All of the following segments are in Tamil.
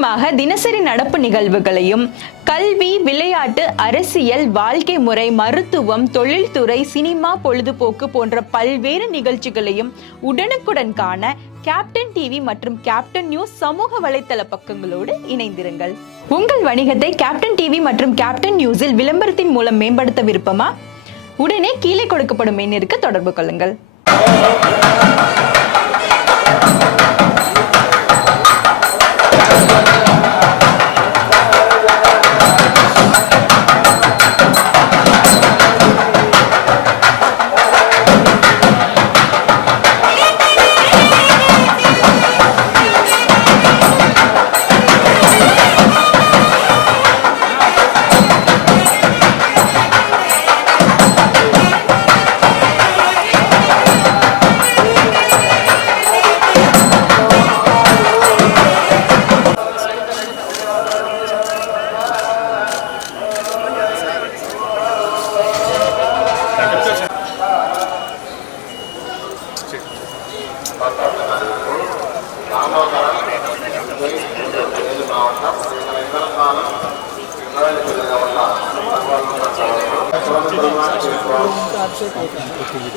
துல்லியமாக தினசரி நடப்பு நிகழ்வுகளையும் கல்வி, விளையாட்டு, அரசியல், வாழ்க்கை முறை, மருத்துவம், தொழில்துறை, சினிமா, பொழுதுபோக்கு போன்ற பல்வேறு நிகழ்ச்சிகளையும் உடனுக்குடன் காண கேப்டன் டிவி மற்றும் கேப்டன் நியூஸ் சமூக வலைத்தள பக்கங்களோடு இணைந்திருங்கள். உங்கள் வணிகத்தை கேப்டன் டிவி மற்றும் கேப்டன் நியூஸில் விளம்பரத்தின் மூலம் மேம்படுத்த விருப்பமா? உடனே கீழே கொடுக்கப்படும் எண்ணிற்கு தொடர்பு கொள்ளுங்கள்.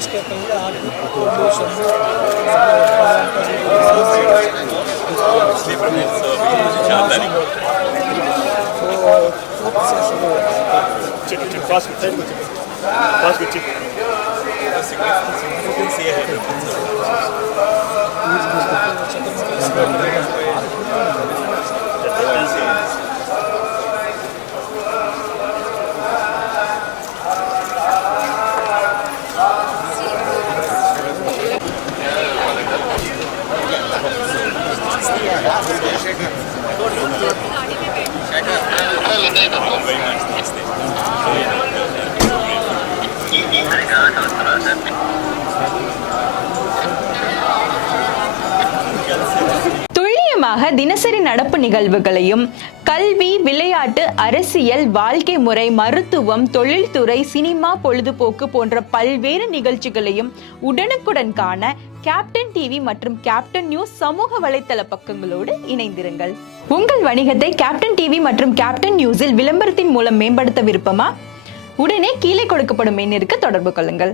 इसके पहले துல்லியமாக தினசரி நடப்பு நிகழ்வுகளையும் கல்வி, விளையாட்டு, அரசியல், வாழ்க்கை முறை, மருத்துவம், தொழில்துறை, சினிமா, பொழுதுபோக்கு போன்ற பல்வேறு நிகழ்ச்சிகளையும் உடனுக்குடன் காண கேப்டன் டிவி மற்றும் கேப்டன் நியூஸ் சமூக வலைத்தள பக்கங்களோடு இணைந்திருங்கள். உங்கள் வணிகத்தை கேப்டன் டிவி மற்றும் கேப்டன் நியூஸில் விளம்பரத்தின் மூலம் மேம்படுத்த விருப்பமா? உடனே கீழே கொடுக்கப்படும் எண்ணிற்கு தொடர்பு கொள்ளுங்கள்.